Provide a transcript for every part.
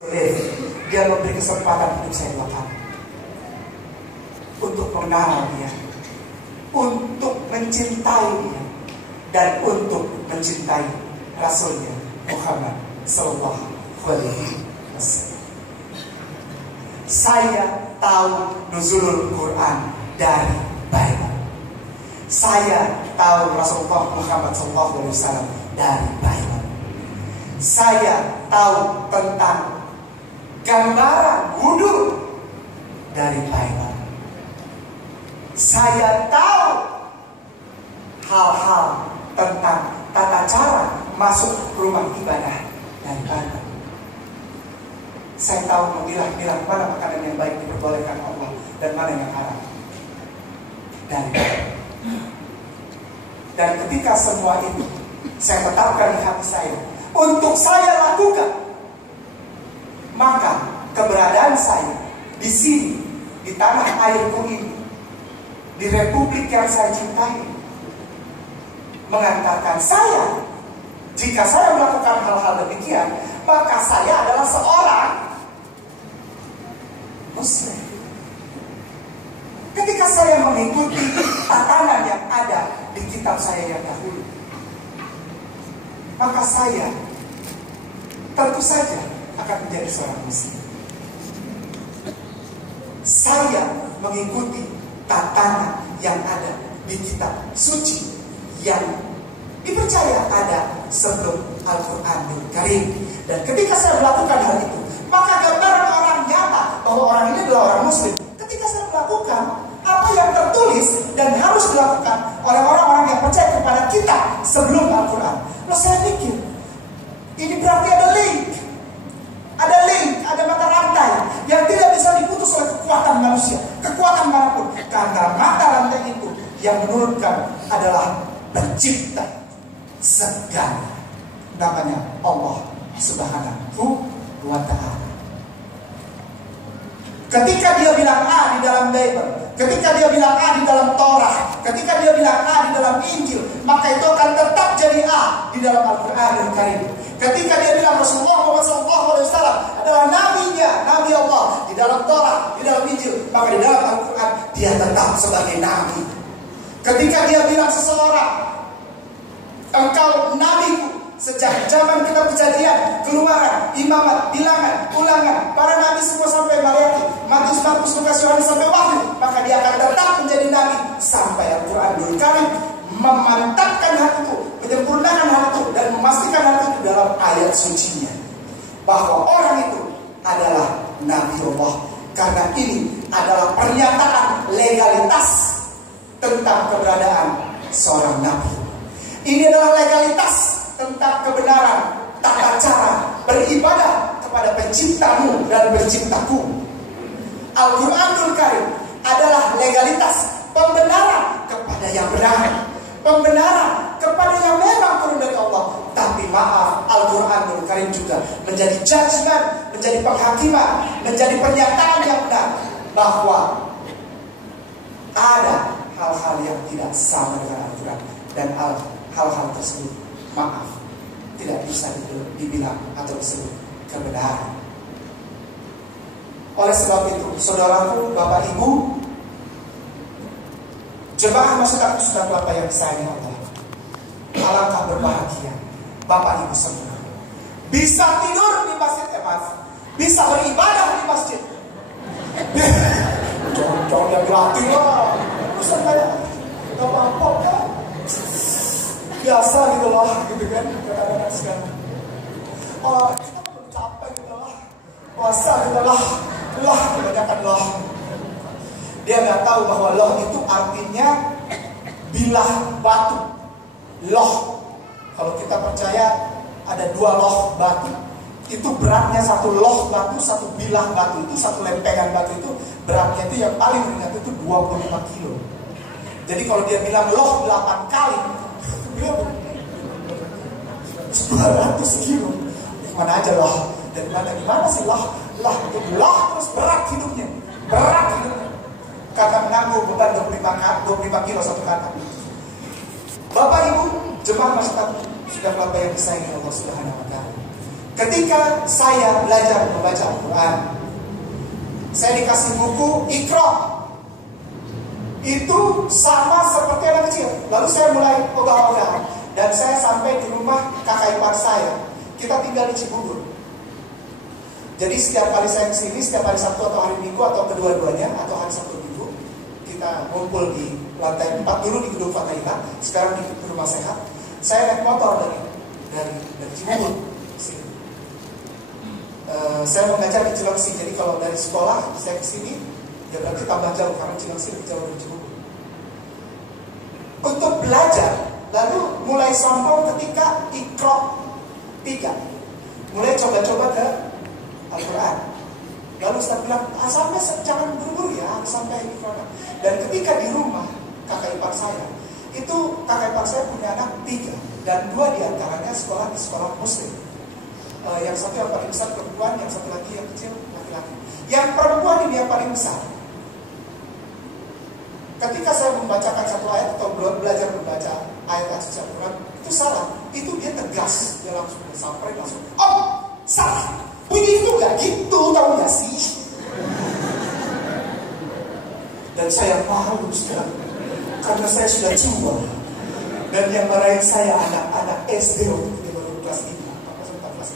Dia memberi kesempatan hidup saya 2 kali untuk mengenal dia, untuk mencintai dia, dan untuk mencintai Rasulnya Muhammad Sallallahu Alaihi Wasallam. Saya tahu nuzulul Quran dari Bible. Saya tahu Rasulullah Muhammad Sallallahu Alaihi Wasallam dari Bible. Saya tahu tentang gambaran wudhu dari Bible. Saya tahu hal-hal tentang tata cara masuk rumah ibadah dari Bible. Saya tahu memilah-milah mana makanan yang baik diperbolehkan Allah dan mana yang haram dari Bible. Dan ketika semua itu saya tetapkan di hati saya untuk saya lakukan, maka keberadaan saya di sini, di tanah airku ini, di republik yang saya cintai, mengantarkan saya, jika saya melakukan hal-hal demikian, maka saya adalah seorang Muslim. Ketika saya mengikuti tatanan yang ada di kitab saya yang dahulu, maka saya tentu saja akan menjadi seorang Muslim. Saya mengikuti tatanan yang ada di kitab suci yang dipercaya ada sebelum Al-Quranul Karim. Dan ketika saya melakukan hal itu, maka gambaran orang nyata bahwa orang ini adalah orang Muslim. Ketika saya melakukan apa yang tertulis dan harus dilakukan oleh orang-orang yang percaya kepada kita sebelum Al-Quran, lalu saya pikir ini berarti ada link, ada mata rantai yang tidak bisa diputus oleh kekuatan manusia, kekuatan manapun. Karena mata rantai itu yang menurunkan adalah pencipta segala, namanya Allah Subhanahu wa Ta'ala. Ketika dia bilang A di dalam Bible, ketika dia bilang A di dalam Torah, ketika dia bilang A di dalam Injil, maka itu akan tetap jadi A di dalam Al-Quranul Karim. Ketika dia bilang Rasulullah Muhammad SAW adalah nabinya, nabi Allah di dalam Torah, di dalam Injil, maka di dalam Al-Quran dia tetap sebagai nabi. Ketika dia bilang seseorang, engkau nabiku, sejak zaman kitab Kejadian, Keluaran, Imamat, Bilangan, Ulangan, para nabi semua sampai Maryam, Matius, Markus, Lukas, Yohanes sampai Wahyu, maka dia akan tetap menjadi nabi sampai Al-Quranul Karim memantapkan hal itu, menyempurnakan hal itu, dan memastikan hal itu dalam ayat sucinya bahwa orang itu adalah Nabi Allah. Karena ini adalah pernyataan legalitas tentang keberadaan seorang nabi. Ini adalah legalitas tentang kebenaran tata cara beribadah kepada penciptamu dan penciptaku. Al-Quranul Karim adalah legalitas pembenaran kepada yang benar, pembenaran kepada yang memang turun dari Allah. Tapi maaf, Al-Quranul Karim juga menjadi judgment, menjadi penghakiman, menjadi pernyataan yang benar bahwa ada hal-hal yang tidak sama dengan Al-Quran. Dan hal-hal tersebut, maaf, tidak bisa dibilang atau disebut kebenaran. Oleh sebab itu, saudaraku, bapak ibu, jemaah maksud aku sudah bapak yang disayangi Allah, alangkah berbahagia bapak ibu semua bisa tidur di masjid, bisa beribadah di masjid. Jangan yang gratis lah, bisa kayak gak apa-apa kan, biasa gitu lah, gitu kan, kadang-kadang sekarang. Oh, kita belum capek gitu lah, puasa gitu lah, kebanyakan lah. Dia nggak tahu bahwa loh itu artinya bilah batu. Loh, kalau kita percaya ada 2 loh batu, itu beratnya 1 loh batu, 1 bilah batu itu, 1 lempengan batu itu beratnya itu yang paling ringan itu 25 kilo. Jadi kalau dia bilang loh 8 kali, dia 900 kilo. Mana aja loh? Dan gimana sih loh itu loh terus berat hidupnya. Karena menanggung beban 25 kilo satu kata. Bapak Ibu, jemaah masyarakat sudah bapak yang disayangi Allah Subhanahu wa Ta'ala. Ketika saya belajar membaca Al-Quran, saya dikasih buku Iqra. Itu sama seperti anak kecil. Lalu saya mulai ogah-ogahan. Dan saya sampai di rumah kakak ipar saya. Kita tinggal di Cibubur. Jadi setiap kali saya kesini, setiap hari Sabtu atau hari Minggu atau kedua-duanya, atau hari Sabtu Minggu, kita ngumpul di lantai 4 dulu di gedung Fatahillah, sekarang di rumah sehat. Saya naik motor dari Cibubur sini. Saya mengajar di Cilengsi, jadi kalau dari sekolah saya kesini, ya berarti tambah jauh karena Cilengsi lebih jauh dari Cibubur. Untuk belajar, lalu mulai sombong ketika Iqra 3. Mulai coba-coba ke Al-Quran. Lalu saya bilang, sampai jangan buru-buru ya, sampai Iqra. Dan ketika di rumah kakak ipar saya, itu kakak ipar saya punya anak 3 dan 2 diantaranya sekolah di sekolah Muslim. Yang satu yang paling besar perempuan, yang satu lagi yang kecil laki-laki. Yang perempuan ini yang paling besar. Ketika saya membacakan satu ayat atau belajar membaca ayat suci Al-Quran, itu salah. Itu dia tegas, dia langsung sampai langsung, oh salah. Bunyi itu gak gitu, tahu gak sih? Dan saya malu sekali karena saya sudah tua. Dan yang marahin saya anak-anak SD waktu itu baru kelas 3, 14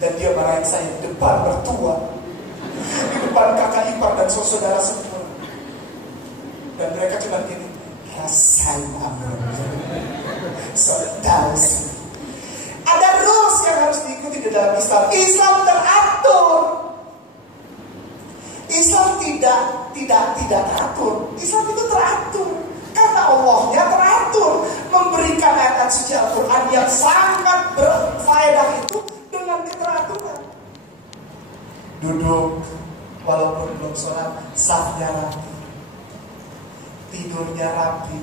dan dia marahin saya di depan mertua, di depan kakak ipar dan saudara semua. Dan mereka cuma gini, Hasan Amr, tahu sih. Ada rules yang harus diikuti di dalam Islam. Islam teratur. Islam tidak teratur. Islam itu teratur karena Allahnya teratur, memberikan ayat suci Al-Quran yang sangat berfaedah itu dengan keteraturan. Duduk walaupun belum sholat, safnya rapi, tidurnya rapi.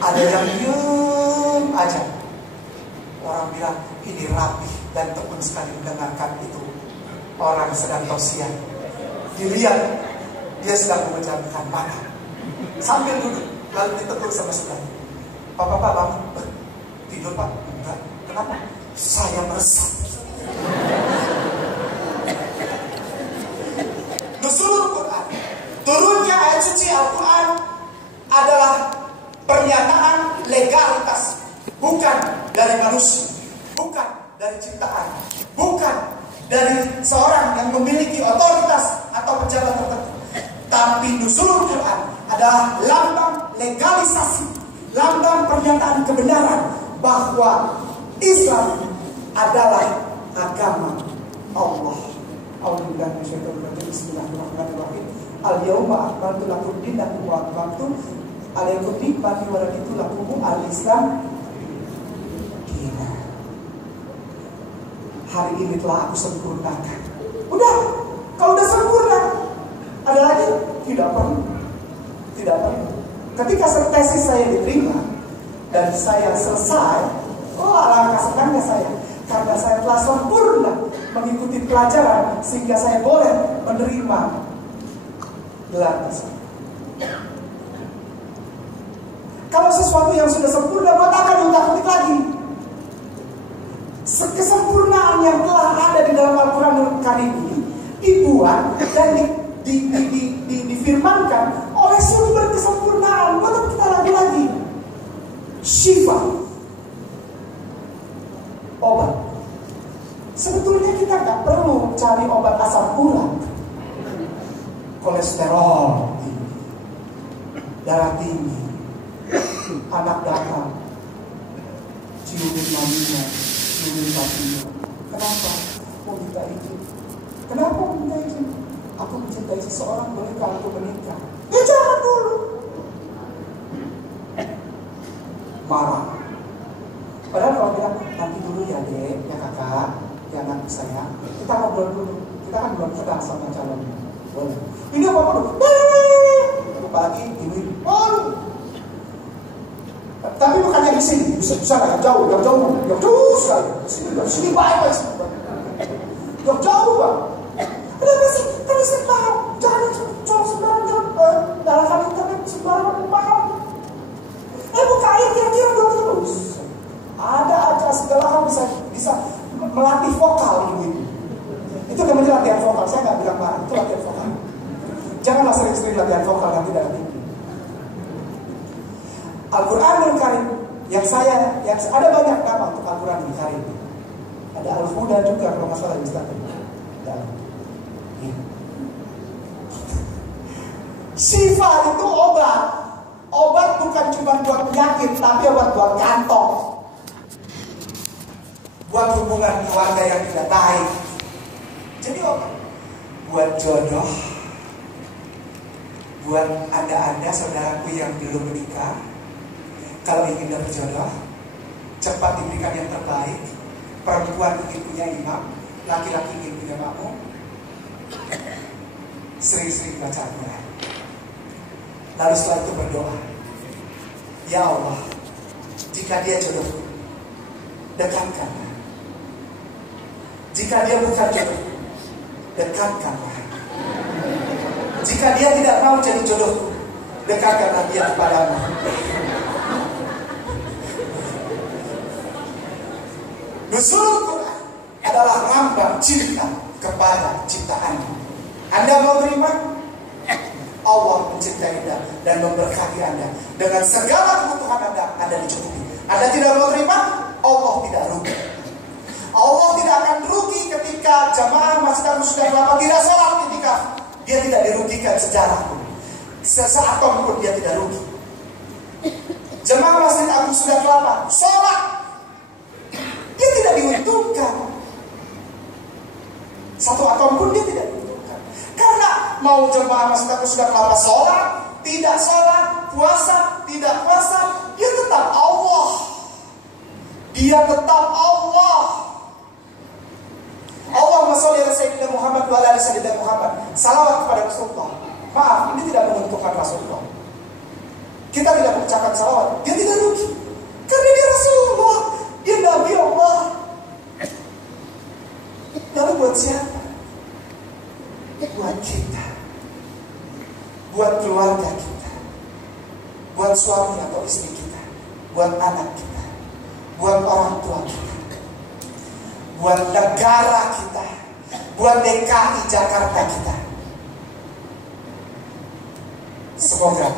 Ada yang diem aja. Orang bilang ini rapi dan tekun sekali mendengarkan itu. Orang sedang tausiah. Dilihat dia sedang memejamkan mata sambil duduk, lalu ditegur sama sebelah. Pak bangun. Tidur pak? Enggak. Kenapa? Saya meresap. Nuzulul Quran, turunnya ayat suci Al-Quran adalah pernyataan legalitas, bukan dari manusia, bukan dari ciptaan, bukan dari seorang yang memiliki otoritas atau pejabat tertentu. Tapi nuzulul Quran adalah lambang legalisasi, lambang pernyataan kebenaran bahwa Islam adalah agama Allah. Bismillahirrahmanirrahim. Al-yawma akmaltu lakum dinakum wa atmamtu alaikum ni'mati wa raditu lakum al-Islam dinan. Hari ini telah aku sempurnakan. Udah, kalau udah sempurna, ada lagi? Tidak perlu. Ketika tesis saya diterima dan saya selesai, oh alangkah senangnya saya, karena saya telah sempurna mengikuti pelajaran sehingga saya boleh menerima gelar tersebut. Kalau sesuatu yang sudah sempurna, buat apa diutak-utik lagi? Kesempurnaan yang telah ada di dalam Al-Quran Karim ini dibuat dan difirmankan oleh sumber kesempurnaan. Buat apa kita ragu lagi? Syifa, obat. Sebetulnya kita nggak perlu cari obat asam urat, kolesterol tinggi, darah tinggi, anak datang, ciumin maminya, ciumin papinya. Kenapa? Mau minta izin. Kenapa mau minta izin? Aku mencintai seseorang, bolehkah aku menikah? Ya jangan dulu. Marah. Padahal kalau bilang, nanti dulu ya dek, ya kakak, ya anak saya, kita ngobrol dulu. Kita kan belum kenal sama calon. Boleh. Ini apa dulu? Boleh. Apalagi ini, boleh. Tapi bukannya di sini, bisa yang jauh sekali. Sini baik. Yang jauh bang. Kenapa sih? Karena saya paham. Jangan sembarangan dalam internet sembarangan paham. Buka air kira-kira dong terus. Ada aja segala hal bisa melatih vokal ibu-ibu. Itu namanya latihan vokal. Saya nggak bilang marah, itu latihan vokal. Janganlah sering-sering latihan vokal nanti dalam mimpi. Al-Quranul Karim yang ada banyak nama untuk Al-Quranul Karim. Ada Al-Huda juga kalau nggak salah Ustaz. Syifa itu obat. Obat bukan cuma buat penyakit, tapi obat buat kantong. Buat hubungan keluarga yang tidak baik. Jadi obat buat jodoh. Buat anda saudaraku yang belum menikah, kalau ingin dapat jodoh, cepat diberikan yang terbaik. Perempuan ingin punya imam, laki-laki ingin punya makmum. Sering-sering baca Al-Quran. Lalu setelah itu berdoa, ya Allah, jika dia jodohku, dekatkanlah. Jika dia bukan jodohku, dekatkanlah. Jika dia tidak mau jadi jodohku, dekatkanlah dia kepadamu. Nuzul Quran adalah lambang cinta kepada ciptaannya. Anda mau terima? Allah mencintai Anda dan memberkati Anda dengan segala kebutuhan Anda dicukupi. Anda tidak mau terima? Allah tidak rugi. Allah tidak akan rugi ketika jamaah Masjid Agung Sunda Kelapa tidak sholat, ketika dia tidak dirugikan sejarah pun. Seatom pun dia tidak rugi. Jemaah Masjid Agung Sunda Kelapa sholat, dia tidak diuntungkan. Satu atom pun dia tidak diuntungkan. Karena mau jemaah Masjid Agung Sunda Kelapa sholat, tidak sholat, puasa, tidak puasa, dia tetap Allah. Dia tetap Allah. Allahumma sholli ala sayyidina Muhammad wa ala ali sayyidina Muhammad. Salawat kepada Rasulullah. Maaf, ini tidak menguntungkan Rasulullah. Kita tidak mengucapkan salawat, dia tidak rugi. Karena dia Rasulullah, dia Nabi Allah. Lalu buat siapa? Buat kita. Buat keluarga kita. Buat suami atau istri kita. Buat anak kita. Buat orang tua kita. Buat negara kita. Buat DKI Jakarta kita. Semoga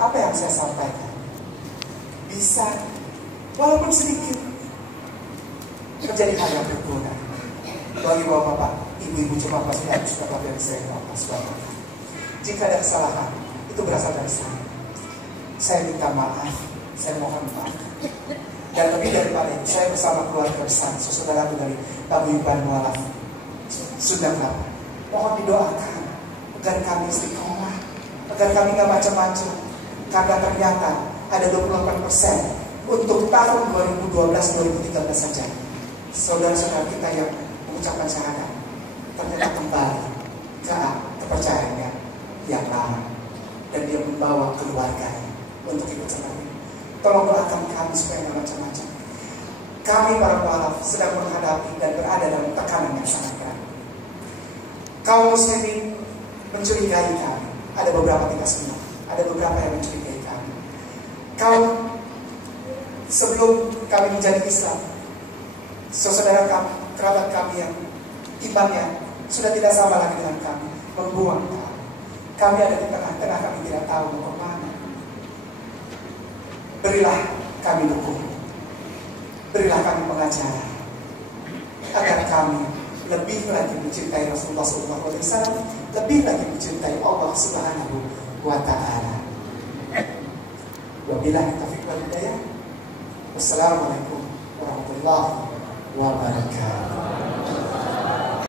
apa yang saya sampaikan bisa walaupun sedikit menjadi hal yang berguna bagi bapak-bapak, ibu-ibu jemaah Masjid Agung Sunda Kelapa yang saya hormati. Jika ada kesalahan itu berasal dari saya minta maaf, saya mohon maaf. Dan lebih daripada itu, saya bersama keluarga besar, saudara dari Paguyuban Mualaf Sunda Kelapa, mohon didoakan agar kami istiqomah, agar kami nggak macam-macam. Karena ternyata ada 28% untuk tahun 2012-2013 saja. Saudara-saudara kita yang mengucapkan syahadat ternyata kembali ke kepercayaannya yang lama, dan dia membawa keluarganya untuk ikut serta. Tolong doakan kami supaya tidak macam-macam. Kami para mualaf sedang menghadapi dan berada dalam tekanan yang sangat berat. Kaum muslimin mencurigai kami. Ada beberapa, tidak semua. Ada beberapa yang mencurigai kami. Sebelum kami menjadi Islam, saudara kami, kerabat kami yang imannya sudah tidak sama lagi dengan kami, membuang kami. Kami ada di tengah-tengah, kami tidak tahu mau kemana. Berilah kami dukung, berilah kami pengajaran, agar kami lebih lagi mencintai Rasulullah SAW, lebih lagi mencintai Allah Subhanahu wa Ta'ala. Wabillahi taufiq wal hidayah. Wassalamualaikum warahmatullahi wabarakatuh.